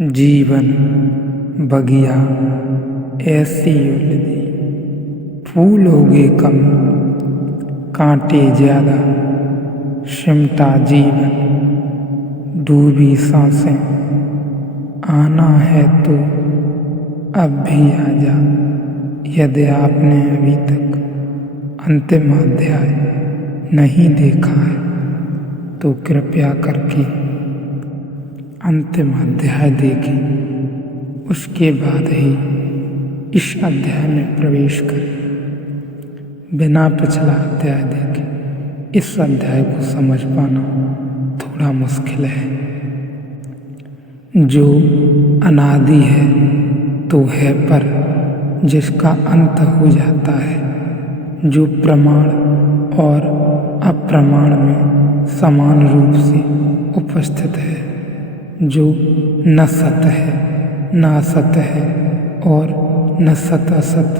जीवन बगिया ऐसी उलझी, फूल उगे कम, कांटे ज्यादा, सिमटा जीवन, डूबी सांसें। आना है तो अब भी आजा, यदि आपने अभी तक अंतिम अध्याय नहीं देखा है तो कृपया करके अंतिम अध्याय देखें। उसके बाद ही इस अध्याय में प्रवेश करें। बिना पिछला अध्याय देखे इस अध्याय को समझ पाना थोड़ा मुश्किल है। जो अनादि है तो है, पर जिसका अंत हो जाता है, जो प्रमाण और अप्रमाण में समान रूप से उपस्थित है, जो न सत है न असत है और न सत असत,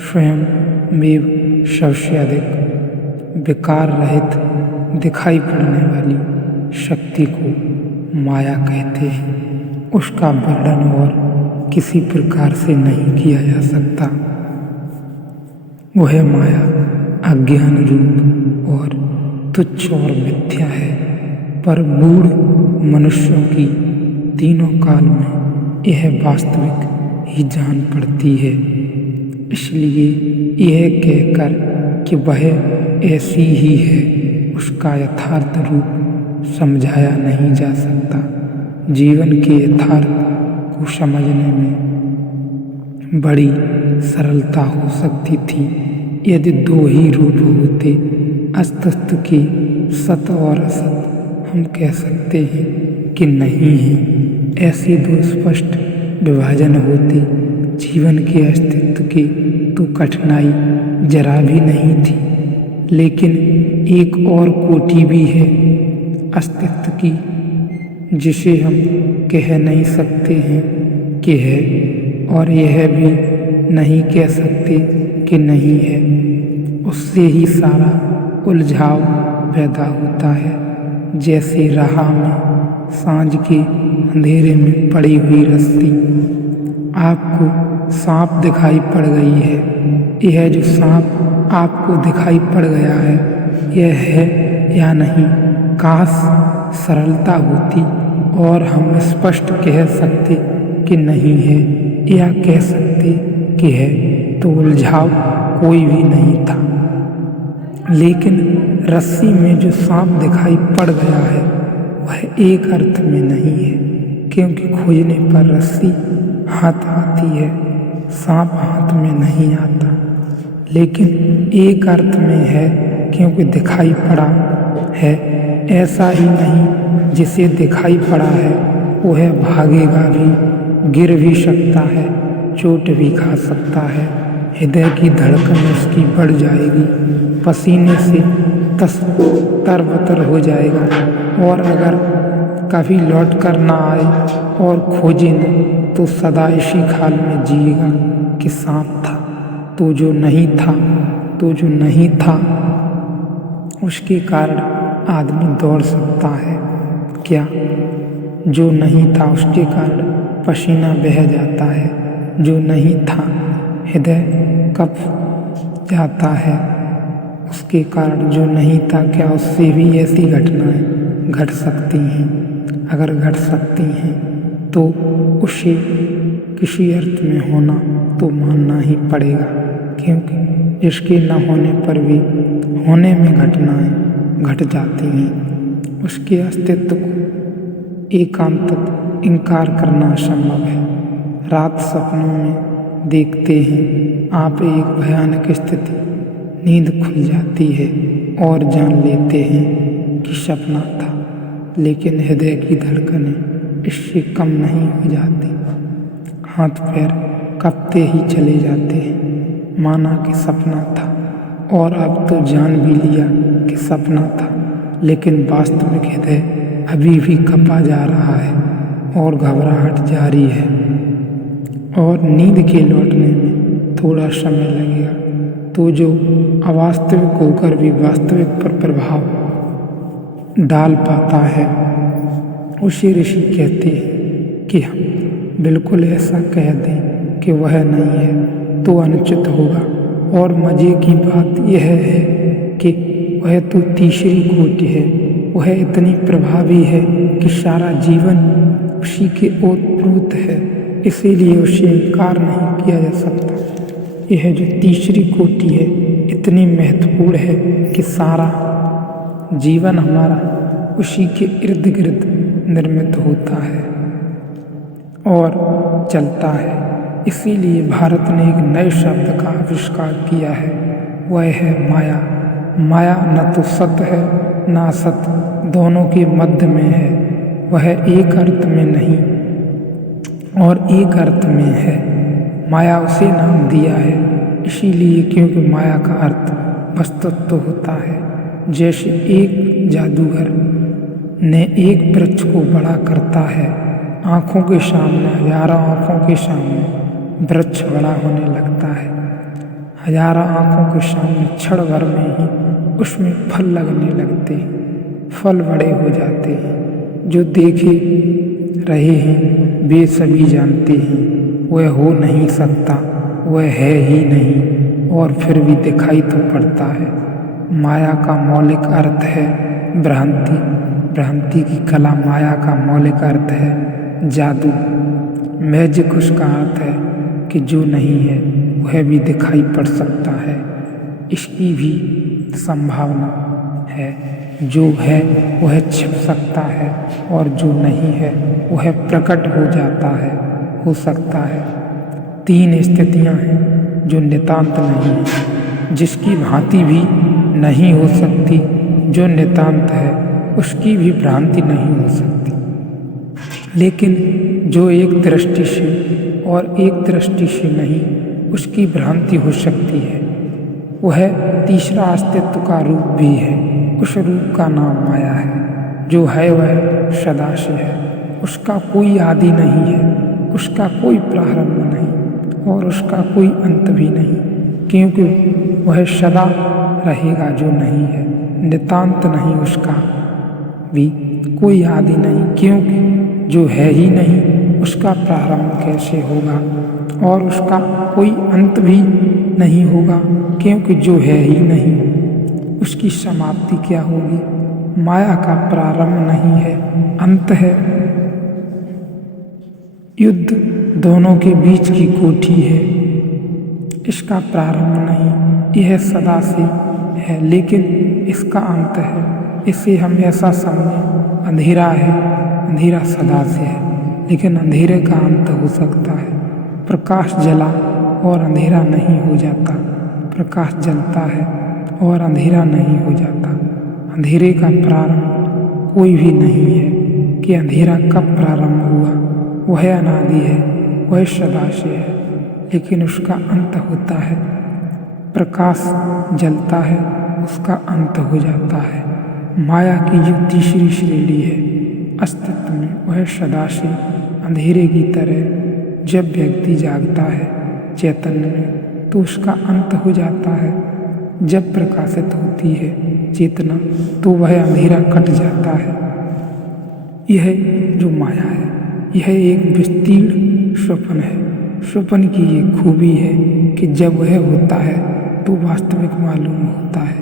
स्वयं मेव सबसे अधिक विकार रहित दिखाई पड़ने वाली शक्ति को माया कहते हैं। उसका वर्णन और किसी प्रकार से नहीं किया जा सकता। वह माया अज्ञान रूप और तुच्छ और मिथ्या है, पर मूढ़ मनुष्यों की तीनों काल में यह वास्तविक ही जान पड़ती है। इसलिए यह कहकर कि वह ऐसी ही है, उसका यथार्थ रूप समझाया नहीं जा सकता। जीवन के यथार्थ को समझने में बड़ी सरलता हो सकती थी यदि दो ही रूप होते। अस्तित्व के सत और असत हम कह सकते हैं कि नहीं है। ऐसे दो स्पष्ट विभाजन होते जीवन के अस्तित्व की तो कठिनाई जरा भी नहीं थी। लेकिन एक और कोटि भी है अस्तित्व की, जिसे हम कह नहीं सकते हैं कि है, और यह भी नहीं कह सकते कि नहीं है। उससे ही सारा उलझाव पैदा होता है। जैसे राह में सांझ के अंधेरे में पड़ी हुई रस्सी, आपको सांप दिखाई पड़ गई है। यह जो सांप आपको दिखाई पड़ गया है, यह है या नहीं? काश सरलता होती और हम स्पष्ट कह सकते कि नहीं है, या कह सकते कि है, तो उलझाव कोई भी नहीं था। लेकिन रस्सी में जो सांप दिखाई पड़ गया है वह एक अर्थ में नहीं है, क्योंकि खोजने पर रस्सी हाथ आती है, सांप हाथ में नहीं आता। लेकिन एक अर्थ में है, क्योंकि दिखाई पड़ा है। ऐसा ही नहीं, जिसे दिखाई पड़ा है वह भागेगा भी, गिर भी सकता है, चोट भी खा सकता है, हृदय की धड़कन उसकी बढ़ जाएगी, पसीने से तरबतर हो जाएगा, और अगर कभी लौट कर ना आए और खोजे न तो सदा इसी ख्याल में जिएगा कि सांप था तो जो नहीं था, तो जो नहीं था उसके कारण आदमी दौड़ सकता है क्या? जो नहीं था उसके कारण पसीना बह जाता है, जो नहीं था हृदय कँप जाता है उसके कारण, जो नहीं था क्या उससे भी ऐसी घटनाएं घट सकती हैं? अगर घट सकती हैं तो उसे किसी अर्थ में होना तो मानना ही पड़ेगा, क्योंकि इसके न होने पर भी होने में घटनाएं घट जाती हैं। उसके अस्तित्व को एकांततः इनकार करना असंभव है। रात सपनों में देखते हैं आप एक भयानक स्थिति, नींद खुल जाती है और जान लेते हैं कि सपना था, लेकिन हृदय की धड़कनें इससे कम नहीं हो जाती। हाथ पैर कांपते ही चले जाते हैं, माना कि सपना था, और अब तो जान भी लिया कि सपना था, लेकिन वास्तविक हृदय अभी भी कँपा जा रहा है और घबराहट जारी है, और नींद के लौटने में थोड़ा समय लगेगा। तो जो अवास्तविक होकर भी वास्तविक पर प्रभाव डाल पाता है उसे ऋषि कहते हैं कि हम बिल्कुल ऐसा कह दें कि वह नहीं है तो अनुचित होगा। और मज़े की बात यह है कि वह तो तीसरी कोटि है। वह इतनी प्रभावी है कि सारा जीवन उसी के ओतप्रोत है, इसीलिए उसे इनकार नहीं किया जा सकता। यह जो तीसरी कोटि है इतनी महत्वपूर्ण है कि सारा जीवन हमारा उसी के इर्द गिर्द निर्मित होता है और चलता है। इसीलिए भारत ने एक नए शब्द का आविष्कार किया है, वह है माया। माया न तो सत है न असत, दोनों के मध्य में है। वह एक अर्थ में नहीं और एक अर्थ में है। माया उसे नाम दिया है इसीलिए क्योंकि माया का अर्थ वस्तुत्व होता है। जैसे एक जादूगर ने एक वृक्ष को बड़ा करता है, आँखों के सामने, हजारों आँखों के सामने वृक्ष बड़ा होने लगता है। हजारों आँखों के सामने क्षण भर में ही उसमें फल लगने लगते हैं, फल बड़े हो जाते हैं। जो देखे रहे हैं वे सभी जानते हैं वह हो नहीं सकता, वह है ही नहीं, और फिर भी दिखाई तो पड़ता है। माया का मौलिक अर्थ है भ्रांति। भ्रांति की कला माया का मौलिक अर्थ है जादू। मैजिक उसका अर्थ है कि जो नहीं है वह भी दिखाई पड़ सकता है, इसकी भी संभावना है। जो है वह छिप सकता है और जो नहीं है वह प्रकट हो जाता है, हो सकता है। तीन स्थितियां हैं जो नितांत नहीं है, जिसकी भांति भी नहीं हो सकती। जो नितांत है उसकी भी भ्रांति नहीं हो सकती, लेकिन जो एक दृष्टि से और एक दृष्टि से नहीं, उसकी भ्रांति हो सकती है। वह तीसरा अस्तित्व का रूप भी है। उस रूप का नाम माया है। जो है वह सदा से है, उसका कोई आदि नहीं है, उसका कोई प्रारंभ नहीं और उसका कोई अंत भी नहीं, क्योंकि वह सदा रहेगा जो नहीं है। नितांत नहीं, उसका भी कोई आदि नहीं, क्योंकि जो है ही नहीं उसका प्रारंभ कैसे होगा और उसका कोई अंत भी नहीं होगा, क्योंकि जो है ही नहीं उसकी समाप्ति क्या होगी। माया का प्रारंभ नहीं है, अंत है। युद्ध दोनों के बीच की कोठी है, इसका प्रारंभ नहीं। यह सदा से है लेकिन इसका अंत है। इसे हम ऐसा समझें, अंधेरा है, अंधेरा सदा से है लेकिन अंधेरे का अंत हो सकता है। प्रकाश जला और अंधेरा नहीं हो जाता, प्रकाश जलता है और अंधेरा नहीं हो जाता। अंधेरे का प्रारंभ कोई भी नहीं है कि अंधेरा कब प्रारंभ हुआ। वह अनादि है, वह सदा से है, लेकिन उसका अंत होता है। प्रकाश जलता है, उसका अंत हो जाता है। माया की जो तीसरी श्रेणी है अस्तित्व में, वह सदा से अंधेरे की तरह। जब व्यक्ति जागता है चैतन्य में तो उसका अंत हो जाता है। जब प्रकाशित होती है चेतना तो वह अंधेरा कट जाता है। यह जो माया है यह एक विस्तीर्ण स्वप्न है। स्वप्न की ये खूबी है कि जब वह होता है तो वास्तविक मालूम होता है।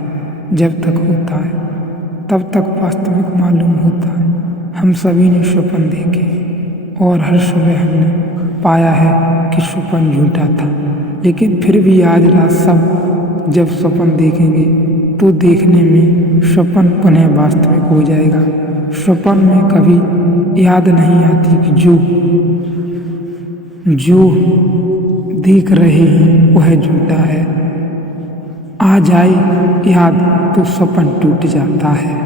जब तक होता है तब तक वास्तविक मालूम होता है। हम सभी ने स्वप्न देखे और हर सुबह हमने पाया है कि स्वप्न झूठा था, लेकिन फिर भी आज रात सब जब स्वप्न देखेंगे तो देखने में स्वप्न पुनः वास्तविक हो जाएगा। स्वप्न में कभी याद नहीं आती कि जो देख रहे हैं वह झूठा है। आ जाए याद तो स्वप्न टूट जाता है।